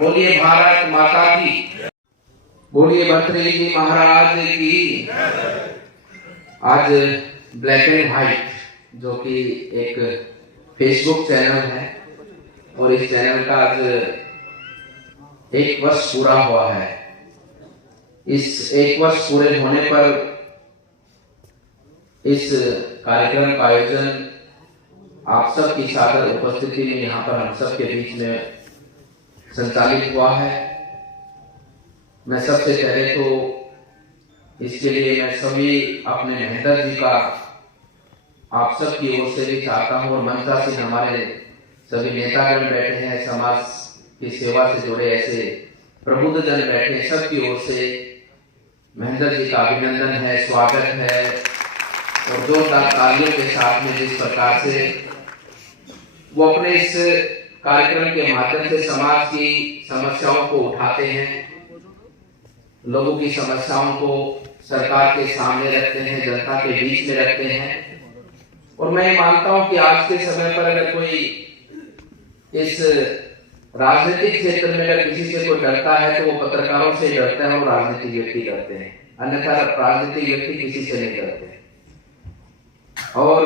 बोलिए भारत माता की, बोलिए भत्री जी महाराज की। आज ब्लैक एंड व्हाइट जो कि एक फेसबुक चैनल है और इस चैनल का आज 1 वर्ष पूरा हुआ है। इस 1 वर्ष पूरे होने पर इस कार्यक्रम का आयोजन आप सबकी सादर उपस्थिति में यहाँ पर हम सब के बीच में संचालित हुआ है। मैं सबसे पहले तो इसके लिए मैं सभी अपने महेंद्र जी का आप सबकी ओर से भी चाहता हूँ और मंचा से हमारे सभी नेतागण बैठे हैं, समाज की सेवा से जुड़े ऐसे प्रबुद्ध जन बैठे, सबकी ओर से महेंद्र जी का अभिनंदन है, स्वागत है। और जोरदार तालियों के साथ में जिस प्रकार से वो अपने इस कार्यक्रम के माध्यम से समाज की समस्याओं को उठाते हैं, लोगों की समस्याओं को सरकार के सामने रखते हैं, जनता के बीच में रखते हैं। और मैं मानता हूं कि आज के समय पर अगर कोई इस राजनीतिक क्षेत्र में अगर किसी से कोई डरता है तो वो पत्रकारों से डरता है और राजनीतिक व्यक्ति डरते हैं, अन्यथा राजनीतिक व्यक्ति किसी से नहीं डरते। और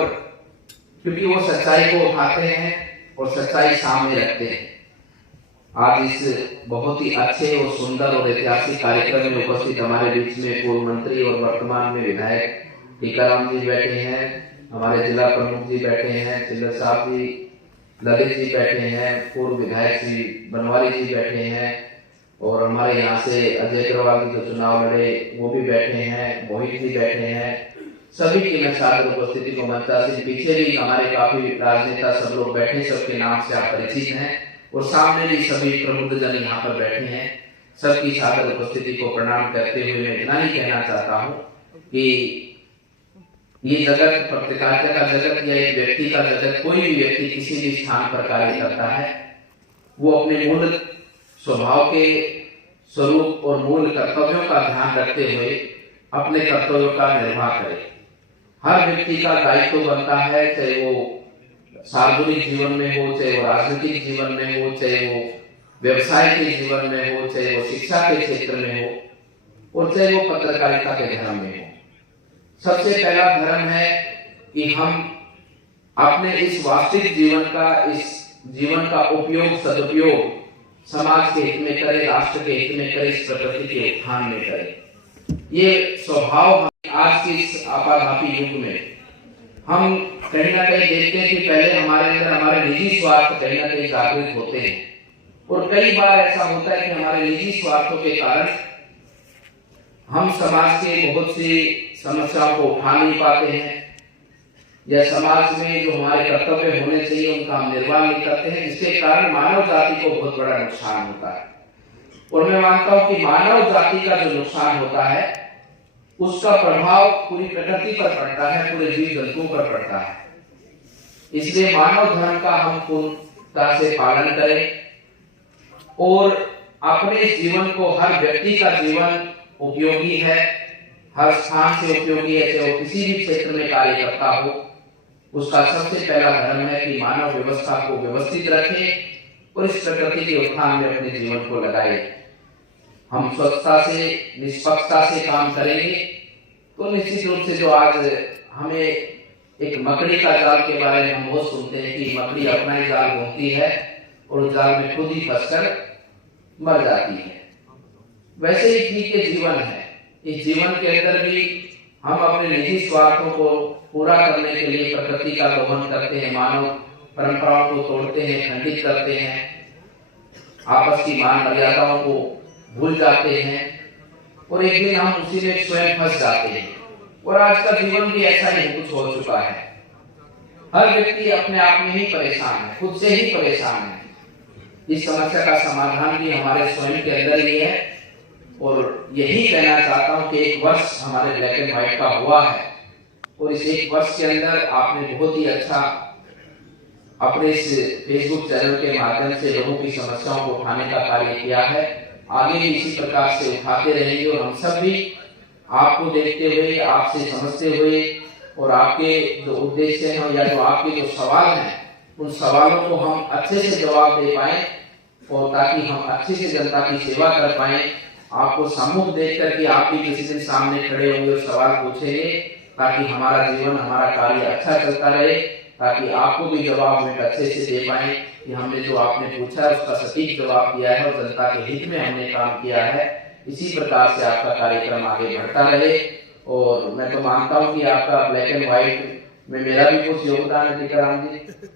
क्योंकि वो सच्चाई को उठाते हैं और सच्चाई सामने रखते हैं। आज इस बहुत ही अच्छे और सुंदर और ऐतिहासिक कार्यक्रम में उपस्थित हमारे बीच में पूर्व मंत्री और वर्तमान में विधायक टीकाराम जी बैठे हैं, हमारे जिला प्रमुख जी बैठे हैं, चिल्लर साहब जी, ललित जी बैठे हैं, पूर्व विधायक श्री बनवारी जी बैठे हैं और हमारे यहाँ से अजय अग्रवाल जी जो चुनाव लड़े वो भी बैठे हैं, मोहित जी बैठे हैं। सभी की मैं सादर उपस्थिति को मंचा से, पीछे भी हमारे काफी राजनेता सब लोग बैठे, सबके नाम से आप परिचित हैं और सामने भी सभी प्रबुद्ध जन यहाँ पर बैठे हैं। सबकी सादर उपस्थिति को प्रणाम करते हुए मैं इतना ही कहना चाहता हूँ कि ये जगत, पत्रकारिता का जगत या एक व्यक्ति का जगत, कोई भी व्यक्ति किसी भी स्थान पर कार्य करता है वो अपने मूल स्वभाव के स्वरूप और मूल कर्तव्यों का ध्यान रखते हुए अपने कर्तव्यों का निर्वाह करे। हर व्यक्ति का दायित्व बनता है, चाहे वो सार्वजनिक जीवन में हो, चाहे वो राजनीतिक जीवन में हो, चाहे वो व्यवसाय के जीवन में हो, चाहे वो शिक्षा के क्षेत्र में हो और चाहे वो पत्रकारिता के धर्म में हो। सबसे पहला धर्म है कि हम अपने इस वास्तविक जीवन का उपयोग, सदुपयोग समाज के हित में करें, राष्ट्र के हित में करें, इस प्रकृति के उत्थान में करें। ये स्वभाव आज के इस आपाधापी युग में हम कहीं ना कहीं देखते हैं कि पहले हमारे अंदर हमारे निजी स्वार्थ कहीं ना कहीं जागृत होते हैं और कई बार ऐसा होता है कि हमारे निजी स्वार्थों के कारण हम समाज के बहुत सी समस्याओं को उठा नहीं पाते हैं या समाज में जो हमारे कर्तव्य होने चाहिए उनका हम निर्वाह नहीं करते हैं, जिसके कारण मानव जाति को बहुत बड़ा नुकसान होता है। और मैं मानता हूं कि मानव जाति का जो नुकसान होता है उसका प्रभाव पूरी प्रकृति पर पड़ता है, पूरे जीव जंतुओं पर पड़ता है। इसलिए मानव धर्म का हम पूर्णता से पालन करें और अपने जीवन को, हर व्यक्ति का जीवन उपयोगी है, हर स्थान से उपयोगी है, चाहे वो किसी भी क्षेत्र में कार्य करता हो, उसका सबसे पहला धर्म है कि मानव व्यवस्था को व्यवस्थित रखे और इस प्रकृति के उत्थान में अपने जीवन को लगाए। हम स्वच्छता से, निष्पक्षता से काम करेंगे तो निश्चित रूप से जो आज हमें एक मकड़ी का जाल के बारे में हम बहुत सुनते हैं कि मकड़ी अपना ही जाल बुनती है और उस जाल में खुद ही फंसकर मर जाती है, वैसे ही ठीक है जीवन है। इस जीवन के अंदर भी हम अपने निजी स्वार्थों को पूरा करने के लिए प्रकृति का दोहन करते हैं, मानव परंपराओं को तोड़ते हैं, खंडित करते हैं, आपस की मान मर्यादाओं को भूल जाते हैं और एक दिन हम उसी में स्वयं फंस जाते हैं। और आज का जीवन भी ऐसा ही कुछ हो चुका है। हर व्यक्ति अपने आप में ही परेशान है, खुद से ही परेशान है। इस समस्या का समाधान भी हमारे स्वयं के अंदर ही है और यही कहना चाहता हूं कि 1 वर्ष हमारे ब्लैक एंड व्हाइट का हुआ है और इस 1 वर्ष के अंदर आपने बहुत ही अच्छा अपने इस फेसबुक चैनल के माध्यम से लोगों की समस्याओं को उठाने का कार्य किया है। आगे भी इसी प्रकार से उठाते रहेंगे और हम सब भी आपको देखते हुए, आपसे समझते हुए और आपके जो उद्देश्य हैं या जो आपके जो सवाल हैं उन सवालों को हम अच्छे से जवाब दे पाए और ताकि हम अच्छे से जनता की सेवा कर पाए। आपको सम्मुख देख करके आप भी किसी दिन सामने खड़े होंगे और सवाल पूछेंगे, ताकि हमारा जीवन, हमारा कार्य अच्छा चलता रहे, ताकि आपको भी जवाब में अच्छे से दे पाए कि हमने जो आपने पूछा है उसका सटीक जवाब दिया है और जनता के हित में हमने काम किया है। इसी प्रकार से आपका कार्यक्रम आगे बढ़ता रहे। और मैं तो मानता हूँ कि आपका ब्लैक एंड व्हाइट में मेरा भी कुछ योगदान है टीकाराम जी।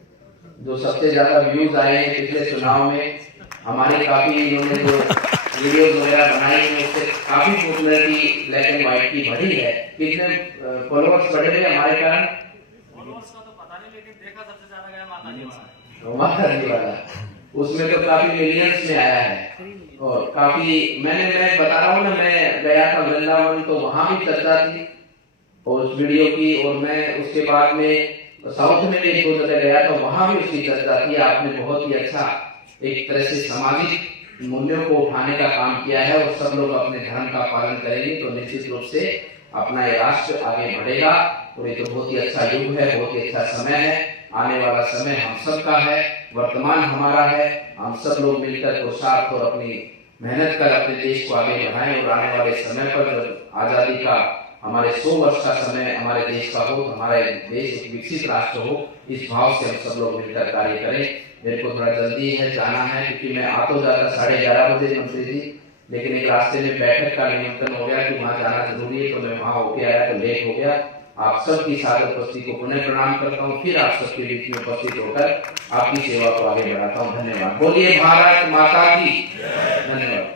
जो सबसे ज्यादा व्यूज आए हैं पिछले चुनाव में, हमारी काफी इन्होंने जो वीडियो वगैरह बनाई है उससे काफी पॉपुलरिटी ब्लैक एंड व्हाइट की बढ़ी है। कितने फॉलोअर्स बढ़े हैं हमारे कारण? फॉलोअर्स का तो पता नहीं, लेकिन देखा सबसे ज्यादा गया माता जी वाला उसमें तो काफी मिलियंस में आया है। और काफी मैं बता रहा हूँ ना, मैं गया था वृंदावन तो वहां भी चर्चा थी और उस वीडियो की, और मैं उसके बाद में साउथ में भी 1-2 जगह गया तो वहां भी उसकी चर्चा थी। आपने बहुत ही अच्छा एक तरह से सामाजिक मूल्यों को उठाने का काम किया है और सब लोग अपने धर्म का पालन करेंगे तो निश्चित रूप से अपना ये राष्ट्र आगे बढ़ेगा। और ये तो बहुत ही अच्छा युग है, बहुत ही अच्छा समय है। आने वाला समय हम सब का है, वर्तमान हमारा है। हम सब लोग मिलकर पुरुषार्थ और अपनी मेहनत कर अपने देश को आगे बढ़ाएं और आने वाले समय पर जब आजादी का हमारे 100 वर्ष का समय हमारे देश का हो, हमारा देश एक विकसित राष्ट्र हो, इस भाव से हम सब लोग मिलकर कार्य करें। मेरे को थोड़ा जल्दी है, जाना है, क्योंकि मैं आ तो जाता 11:30 बजे मंत्री जी, लेकिन एक रास्ते में बैठक का निमंत्रण हो गया कि वहाँ जाना जरूरी है, तो मैं वहाँ होके आया तो लेट हो गया। आप सबकी सादर उपस्थिति को पुनः प्रणाम करता हूँ, फिर आप सबके बीच में उपस्थित होकर आपकी सेवा को आगे बढ़ाता हूँ। धन्यवाद। बोलिए भारत माता की। धन्यवाद।